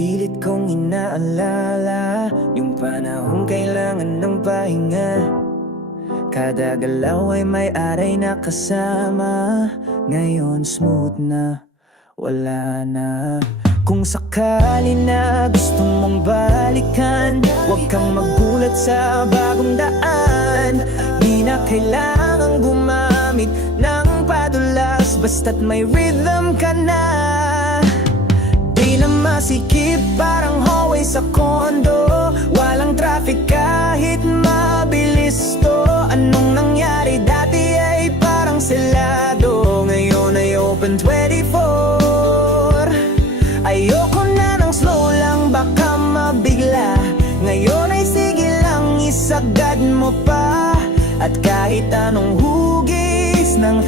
Pilit kong inaalala yung panahong kailangan ng pahinga. Kada galaw ay may aray na kasama. Ngayon smooth na, wala na. Kung sakali na gusto mong balikan, huwag kang magulat sa bagong daan. Di na kailangang gumamit ng padulas, basta't may rhythm ka na. Di na masikip parang hallway sa kondo. Walang traffic kahit mabilis to. Anong nangyari dati ay parang selado, ngayon ay open 24. Ayoko na ng slow lang, baka mabigla. Ngayon ay sige lang, isagad mo pa. At kahit anong hugis ng